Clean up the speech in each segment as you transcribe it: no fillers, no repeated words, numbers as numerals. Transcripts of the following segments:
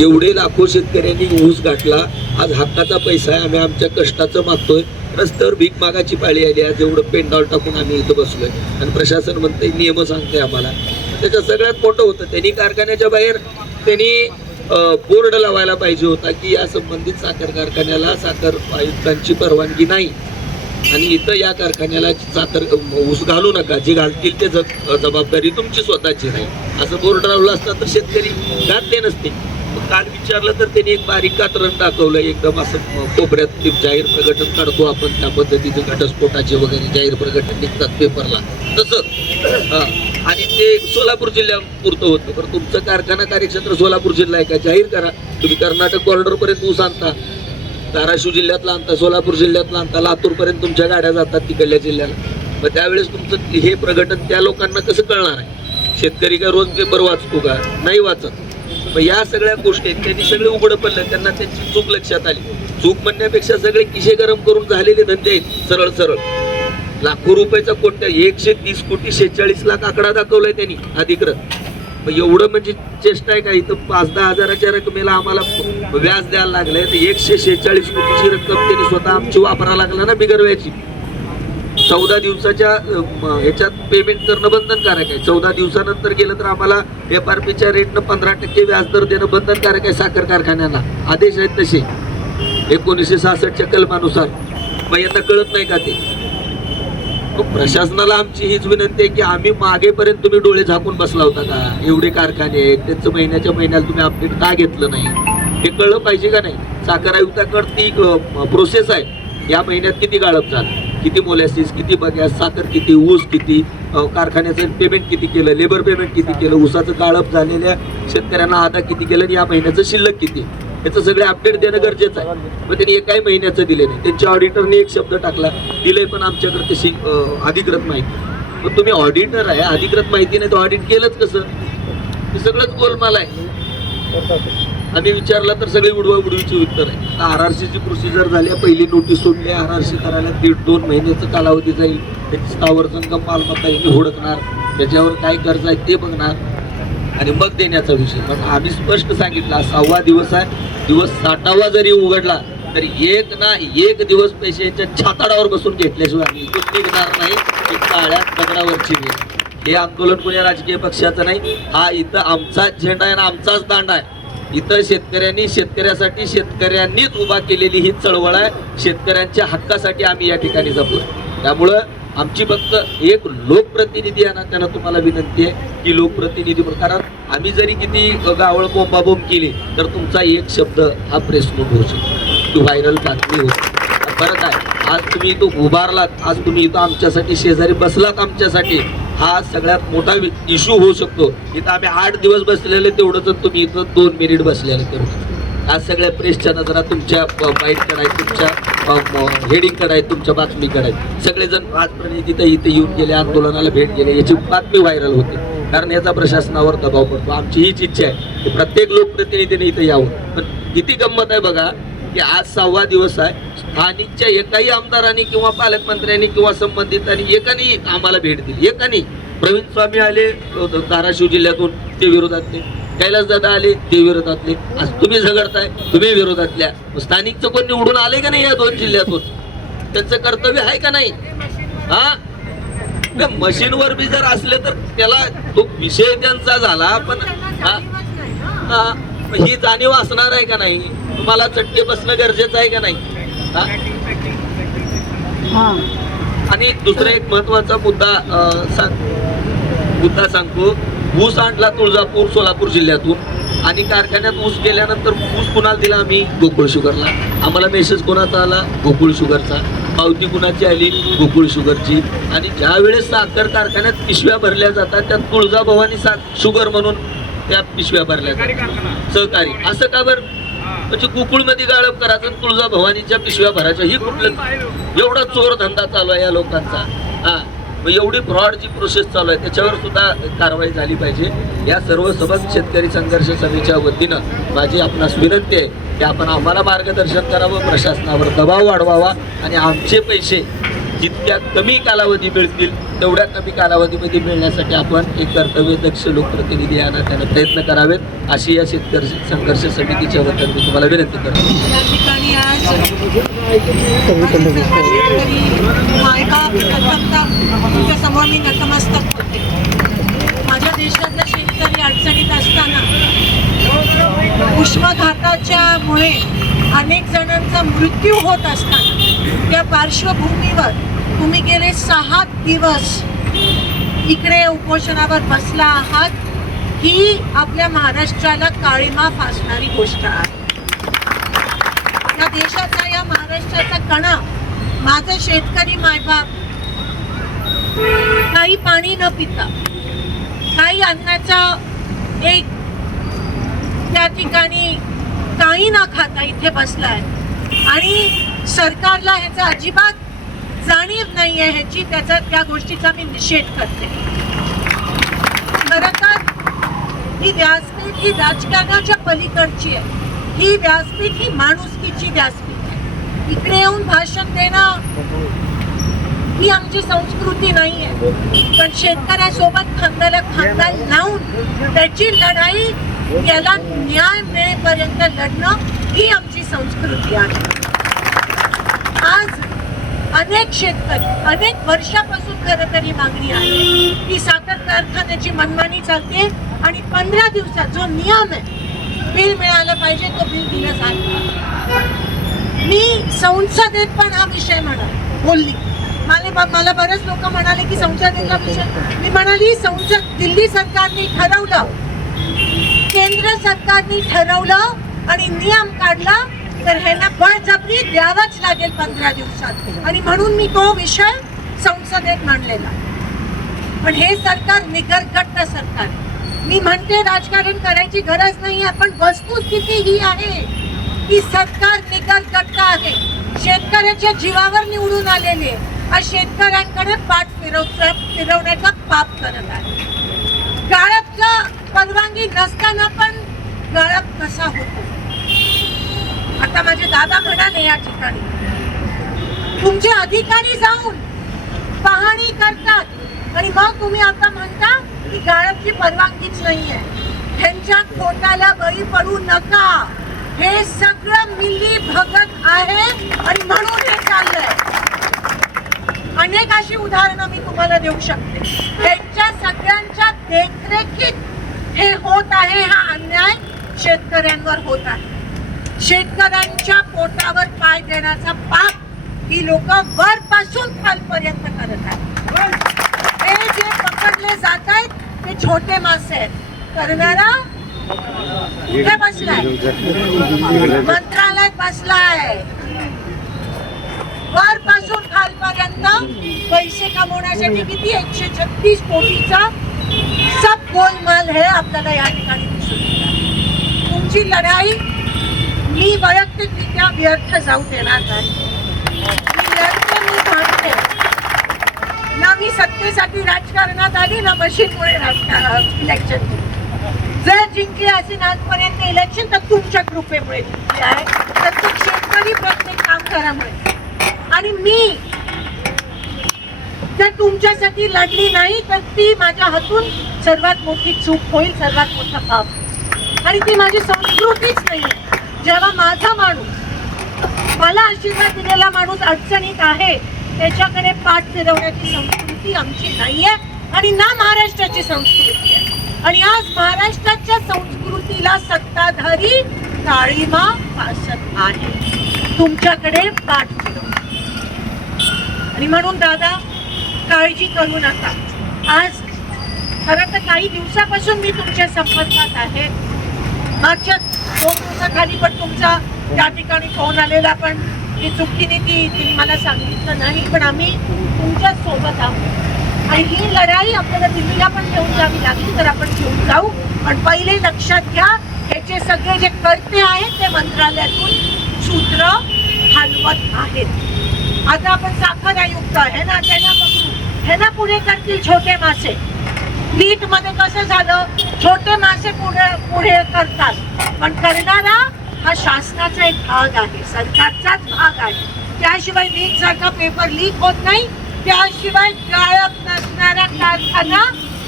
एवढे लाखो शेतकऱ्यांनी ऊस गाठला, आज हक्काचा पैसा आहे, आम्ही आमच्या कष्टाचं मागतोय. रस्त्यावर भीक मागाची पाळी आली, आज एवढं पेंडॉल टाकून आम्ही इथं बसलोय आणि प्रशासन म्हणतंय नियम सांगते आम्हाला. त्याच्या सगळ्यात मोठं होतं, त्यांनी कारखान्याच्या बाहेर त्यांनी बोर्ड लावायला पाहिजे होता की या संबंधित साखर कारखान्याला साखर आयुक्तांची परवानगी नाही आणि इथं या कारखान्याला साखर ऊस घालू नका, जे घालतील ते जबाबदारी तुमची स्वतःची नाही, असं बोर्ड लावलं असतं तर शेतकरी घातले नसते. काल विचारलं तर त्यांनी एक बारीक कात्रण दाखवलं, एकदम असं कोपऱ्यात जाहीर प्रकटन काढतो आपण त्या पद्धतीचे घटस्फोटाचे वगैरे जाहीर प्रकटन निघतात पेपरला तसं. आणि ते सोलापूर जिल्ह्यापुरतं होतं. पण तुमचं कारखाना कार्यक्षेत्र सोलापूर जिल्हा आहे का, जाहीर करा. तुम्ही कर्नाटक बॉर्डरपर्यंत ऊस आणता, धाराशिव जिल्ह्यातला आणता, सोलापूर जिल्ह्यातला आणता, लातूरपर्यंत तुमच्या गाड्या जातात तिकडल्या जिल्ह्याला. मग त्यावेळेस तुमचं हे प्रकटन त्या लोकांना कसं कळणार आहे? शेतकरी का रोज पेपर वाचतो का? नाही वाचत. मग या सगळ्या गोष्टी आहेत, त्यांनी सगळे उघडं पडलं, त्यांना त्यांची चूक लक्षात आली. चूक म्हणण्यापेक्षा सगळे किशे गरम करून झालेले धंदे आहेत. सरळ सरळ लाखो रुपयाचा कोट्या 130 कोटी 46 लाख आकडा दाखवलाय त्यांनी अधिकृत. मग एवढं म्हणजे चेष्टा आहे का? इथं 5-10 हजाराच्या रकमेला आम्हाला व्याज द्यायला लागलंय, तर 146 कोटीची रक्कम त्यांनी स्वतः आमची वापरायला लागला ना बिगर व्याजी. 14 दिवसाच्या ह्याच्यात पेमेंट करणं बंधनकारक आहे. 14 दिवसानंतर गेलं तर आम्हाला FRPच्या रेटनं 15% व्याजदर देणं बंधनकारक आहे साखर कारखान्यांना. आदेश आहेत तसे 1966च्या कलमानुसार. मग यांना कळत नाही का ते? प्रशासनाला आमची हीच विनंती आहे की आम्ही मागेपर्यंत तुम्ही डोळे झाकून बसला होता का? एवढे कारखाने आहेत, त्यांचं महिन्याच्या महिन्याला तुम्ही अपडेट का घेतलं नाही हे कळलं पाहिजे का नाही? साखर आयुक्ताकडे ती प्रोसेस आहे. या महिन्यात किती गाळप झालं, किती मोलॅसिस, किती बगॅस, साखर किती, ऊस किती, कारखान्याचं पेमेंट किती केलं, लेबर पेमेंट किती केलं, ऊसाचं गाळप झालेल्या शेतकऱ्यांना अदा किती केलं आणि या महिन्याचं शिल्लक किती, याचं सगळे अपडेट देणं गरजेचं आहे. मग त्यांनी एकाही महिन्याचं दिले नाही. त्यांच्या ऑडिटरने एक शब्द टाकला, दिलंय पण आमच्याकडे तशी अधिकृत माहिती. मग तुम्ही ऑडिटर आहे, अधिकृत माहिती नाही तर ऑडिट केलंच कसं? हे सगळंच गोलमाल आहे. आम्ही विचारलं तर सगळी उडवाउडवीची उत्तर आहे. RRCची प्रोसिजर झाली, पहिली नोटीस सोडली, RRC करायला 1.5-2 महिन्याचा कालावधी जाईल. त्याची स्थावर जंगम मालमत्ता हुडकणार, त्याच्यावर काय कर्ज आहे ते बघणार आणि मग देण्याचा विषय. पण आम्ही स्पष्ट सांगितलं 6वा दिवस आहे, दिवस 60वा जरी उघडला तरी एक ना एक दिवस पैशाच्या छाताडावर बसून घेतल्याशिवाय आम्ही इथून निघणार नाही. ही काळ्या दगडावरची वेळ. हे आंदोलन कोणी राजकीय पक्षाचं नाही, हा इथं आमचाच झेंडा आहे ना आमचाच दांडा आहे. इथं शेतकऱ्यासाठी शेतकऱ्यांनीच उभा केलेली ही चळवळ आहे. शेतकऱ्यांच्या हक्कासाठी आम्ही या ठिकाणी जपलो. त्यामुळं आमची फक्त एक लोकप्रतिनिधी आहे ना, त्यांना तुम्हाला विनंती आहे की लोकप्रतिनिधी, कारण आम्ही जरी किती गावळ बोंबाबोंब केली तर तुमचा एक शब्द हा प्रेस नोट होऊ शकतो, ती व्हायरल बातमी होती. परत आहे, आज तुम्ही इथं उभारलात, आज तुम्ही इथं आमच्यासाठी शेजारी बसलात, आमच्यासाठी हा सगळ्यात मोठा इश्यू होऊ शकतो. इथं आम्ही 8 दिवस बसलेले तेवढंच, तुम्ही इथं 2 मिनिट बसलेले तेवढं. आज सगळ्या प्रेसच्या नजरा तुमच्या बाईटकडे आहे, तुमच्या हेडिंगकडे आहे, तुमच्या बातमीकडे आहे. सगळेजण आजपर्यंत इथं येऊन गेले, आंदोलनाला भेट गेले, याची बातमी व्हायरल होते, कारण याचा प्रशासनावर दबाव पडतो. आमची हीच इच्छा आहे की प्रत्येक लोकप्रतिनिधीने इथं यावं. पण किती गंमत आहे बघा की आज 6वा दिवस आहे, स्थानिकच्या एकाही आमदारांनी किंवा पालकमंत्र्यांनी किंवा संबंधितांनी एकाने आम्हाला भेट दिली. एकाने. प्रवीण स्वामी आले धाराशिव जिल्ह्यातून, ते विरोधातले. कैलासदादा आले, ते विरोधातले. आज तुम्ही झगडताय, तुम्ही विरोधातल्या. स्थानिकचं कोण निवडून आले का नाही या 2 जिल्ह्यातून? त्यांचं कर्तव्य आहे का नाही? हा, मशीनवर बी जर असले तर त्याला तो विषय त्यांचा झाला, पण ही जाणीव असणार आहे का नाही? तुम्हाला चटके बसणं गरजेचं आहे का नाही? आणि दुसरा एक महत्वाचा मुद्दा सांगतो. ऊस आणला तुळजापूर सोलापूर जिल्ह्यातून आणि कारखान्यात ऊस गेल्यानंतर ऊस कुणाला दिला आम्ही? गोकुळ शुगरला. आम्हाला मेसेज कोणाचा आला? गोकुळ शुगरचा. पावती कुणाची आली? गोकुळ शुगरची. आणि ज्या वेळेस साखर कारखान्यात पिशव्या भरल्या जातात त्या तुळजाभवानी शुगर म्हणून त्या पिशव्या भरल्या जातात, सहकारी. असं का बरं? म्हणजे गोकुळमध्ये गाळप करायचं, तुळजाभवानीच्या पिशव्या भरायच्या, ही कुठलं एवढा चोर धंदा चालू आहे या लोकांचा. हा, मग एवढी ब्रॉडची प्रोसेस चालू आहे, त्याच्यावर सुद्धा कारवाई झाली पाहिजे. या सर्व सबक शेतकरी संघर्ष सभेच्या वतीनं माझी आपणास विनंती आहे की आपण आम्हाला मार्गदर्शन करावं, प्रशासनावर दबाव वाढवावा आणि आमचे पैसे जितक्या कमी कालावधी मिळतील तेवढ्या कमी कालावधीमध्ये मिळण्यासाठी आपण एक कर्तव्यदक्ष लोकप्रतिनिधी या नात्याने प्रयत्न करावेत अशी या शेतकरी संघर्ष समितीच्या वतीने मी तुम्हाला विनंती करतो. या ठिकाणी आज मायबाप प्रथमतः तुमच्या समोर मी नतमस्तक होते. माझ्या देशातला शेतकरी अडचणीत असताना उष्माघाताच्यामुळे अनेक जणांचा मृत्यू होत असताना त्या पार्श्वभूमीवर तुम्ही गेले 6 दिवस इकडे उपोषणावर बसला आहात. ही आपल्या महाराष्ट्राला काळीमा फासणारी गोष्ट आहे. या देशाचा, या महाराष्ट्राचा कणा, माझे शेतकरी मायबाप काही पाणी न पिता, काही अन्नाचा एक त्या ठिकाणी काही न खाता इथे बसलाय आणि सरकारला ह्याचा अजिबात जाणीव नाही आहे ह्याची, त्या गोष्टीचा मी निषेध करते. खरं तर ही व्यासपीठ ही राजकारणाच्या पलीकडची आहे. ही व्यासपीठ ही माणुसकीची व्यासपीठ आहे. इकडे येऊन भाषण देणं ही आमची संस्कृती नाही आहे. पण शेतकऱ्यासोबत खांद्याला खांदा लावून त्याची लढाई, त्याला न्याय मिळेपर्यंत लढणं ही आमची संस्कृती आहे. आज अनेक शेतकरी अनेक वर्षापासून खरं तर ही मागणी आहे की साखर कारखान्याची मनमानी चालते आणि 15 दिवसात जो नियम आहे बिल मिळालं पाहिजे, तो बिल दिलं झालं. मी संसदेत पण हा विषय बोलली. मला बरेच लोक म्हणाले की संसदेचा विषय, मी म्हणाली संसद दिल्ली सरकारने ठरवलं, केंद्र सरकारने ठरवलं आणि नियम काढला तर ह्यांना बळजबरी द्यावंच लागेल 15 दिवसात. आणि म्हणून मी तो विषय संसदेत मांडलेला. पण हे सरकार निगरगट्ट सरकार. मी म्हणते राजकारण करायची गरज नाही आहे, पण वस्तुस्थिती ही आहे की सरकार निगरगट्ट आहे. शेतकऱ्याच्या जीवावर निवडून आलेले आज शेतकऱ्यांकडे पाठ फिरवण्याचा पाप करत आहे. गाळपचा परवानगी नसताना पण गाळप कसा होतो. आता माझे दादा म्हणाले या ठिकाणी तुमचे अधिकारी जाऊन पाहणी करतात आणि मग तुम्ही आता म्हणता की गाळपची परवानगीच नाहीये. ह्यांच्या खोटाला बळी पडू नका. हे सगळं मिली भगत आहे आणि म्हणून हे चाललंय. अनेक अशी उदाहरणं मी तुम्हाला देऊ शकते. त्यांच्या सगळ्यांच्या देखरेखीत हे होत आहे. हा अन्याय शेतकऱ्यांवर होत आहे. शेतकऱ्यांच्या पोटावर पाय देण्याचा पाप ही लोक वरपासून खालपर्यंत करत आहेत. हे जे पकडले जात आहेत ते छोटे मासे आहेत. करणारा कुठे बसलाय? मंत्रालयात बसलाय. वरपासून खालपर्यंत पैसे कमवण्यासाठी किती 136 कोटीचा सब गोलमाल हे आपल्याला या ठिकाणी दिसून येतात. तुमची लढाई मी वैयक्तिकरित्या व्यर्थ जाऊ देणार नाही. मी भांडते ना. मी सत्तेसाठी राजकारणात आली ना मशीनमुळे इलेक्शन. जर जिंकली असेल आजपर्यंत इलेक्शन तर तुमच्या कृपेमुळे जिंकली आहे. प्रत्येक शेतकरी, प्रत्येक कामगारामुळे. आणि मी जर तुमच्यासाठी लढली नाही तर ती माझ्या हातून सर्वात मोठी चूक होईल, सर्वात मोठा पाप. आणि ती माझी संस्कृतीच नाही. जेव्हा माझा माणूस, मला आशीर्वाद दिलेला माणूस अडचणीत आहे, त्याच्याकडे पाठ फिरवण्याची संस्कृती आमची नाहीये आणि ना महाराष्ट्राची संस्कृती आहे. आणि आज महाराष्ट्राच्या संस्कृतीला सत्ताधारी काळीमा फासत आहे. तुमच्याकडे पाठ फिरव. आणि म्हणून दादा काळजी करू नका. आज खरं तर काही दिवसापासून मी तुमच्या संपर्कात आहे. मागच्या 2 दिवसाखाली पण तुमचा त्या ठिकाणी फोन आलेला, पण ती चुकीने ती मला सांगितलं नाही. पण आम्ही तुमच्या सोबत आहोत आणि ही लढाई आपल्याला दिल्लीला पण घेऊन जावी लागली तर आपण घेऊन जाऊ. पण पहिले लक्षात घ्या, ह्याचे सगळे जे कर्ते आहेत ते मंत्रालयातून सूत्र हलवत आहेत. आता आपण साखर आयुक्त आहे ना, त्यांना बघू, हे ना पुढे करतील छोटे मासे. नीट मध्ये कसं झालं, छोटे मासे पुढे करतात, पण करणारा हा शासनाचा एक भाग आहे, सरकारचाच भाग आहे. त्याशिवाय लीक सारखा पेपर लीक होत नाही, त्याशिवाय गाळप नसणारा कारखाना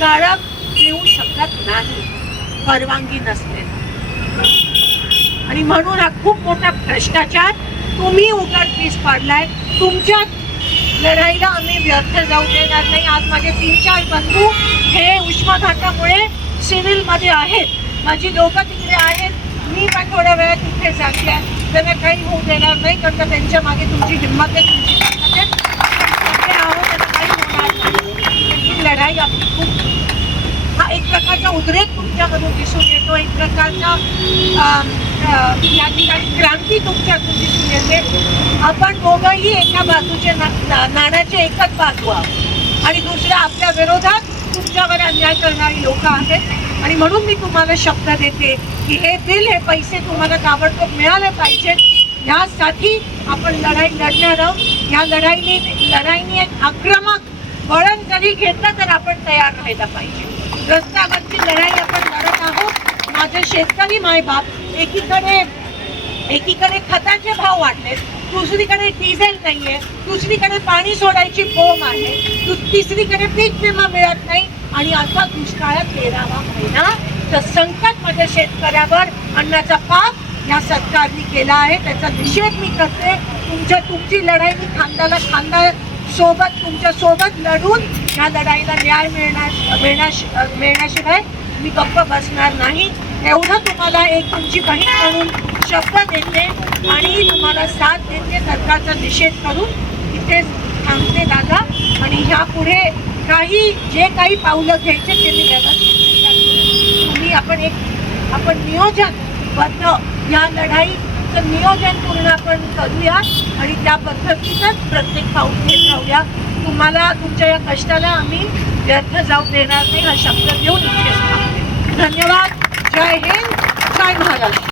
गाळप देऊ शकत नाही, परवानगी नसते. आणि म्हणून हा खूप मोठा भ्रष्टाचार तुम्ही उघडकीस पाडलाय. तुमच्या लढाईला आम्ही व्यर्थ जाऊ देणार नाही. आज माझे 3-4 बंधू हे उष्माघातामुळे सिव्हिल मध्ये आहेत, माझी लोकं तिकडे आहेत, मी पण थोड्या वेळात तिथे जाते. त्यांना काही होऊ देणार नाही, कारण त्यांच्या मागे तुमची हिंमत आहे, तुमची ताकद आहे. आपण आहोत, त्यांना काही होणार नाही. ही लढाई आपली खूप, हा एक प्रकारचा उद्रेक तुमच्यामधून दिसून येतो, एक प्रकारचा या ठिकाणी क्रांती तुमच्यातून दिसून येते. आपण दोघंही एका बाजूचे नाण्याचे एकच बाजू आहोत आणि दुसऱ्या आपल्या विरोधात तुमच्यावर अन्याय करणारी लोक आहेत. आणि म्हणून मी तुम्हाला शब्द देते की हे बिल, हे पैसे तुम्हाला ताबडतोब मिळाले पाहिजेत. यासाठी आपण लढाई लढणार आहोत. या लढाईने एक आक्रमक वळण जरी घेतलं तर आपण तयार राहायला पाहिजे. रस्त्यावरची लढाई आपण लढत आहोत. माझे शेतकरी मायबाप, एकीकडे खताचे भाव वाढलेत, दुसरीकडे डिझेल नाहीये, दुसरीकडे पाणी सोडायची बोंब आहे, तिसरीकडे पीक विमा मिळत नाही आणि आता दुष्काळात 13वा महिना. तर संकटमध्ये शेतकऱ्यावर अन्नाचा पाप या सरकारने केला आहे. त्याचा निषेध मी करते. तुमची लढाई मी खांद्याला खांदा सोबत तुमच्या सोबत लढून या लढाईला न्याय मिळण्याशिवाय मी गप्प बसणार नाही. एवढं तुम्हाला एक तुमची बहीण म्हणून शब्द देते आणि तुम्हाला साथ देते. सरकारचा निषेध करून इथे थांबते दादा. आणि ह्या पुढे जे काही पावलं घ्यायचे ते मी व्यवस्थित तुम्ही आपण नियोजनबद्ध या लढाईचं नियोजन पूर्ण आपण करूया आणि त्या पद्धतीनंच प्रत्येक पाऊल घेत राहूया. तुम्हाला तुमच्या या कष्टाला आम्ही व्यर्थ जाऊ देणार नाही हा शब्द देऊन इथे थांबते. धन्यवाद. जय हिंद, जय महाराष्ट्र.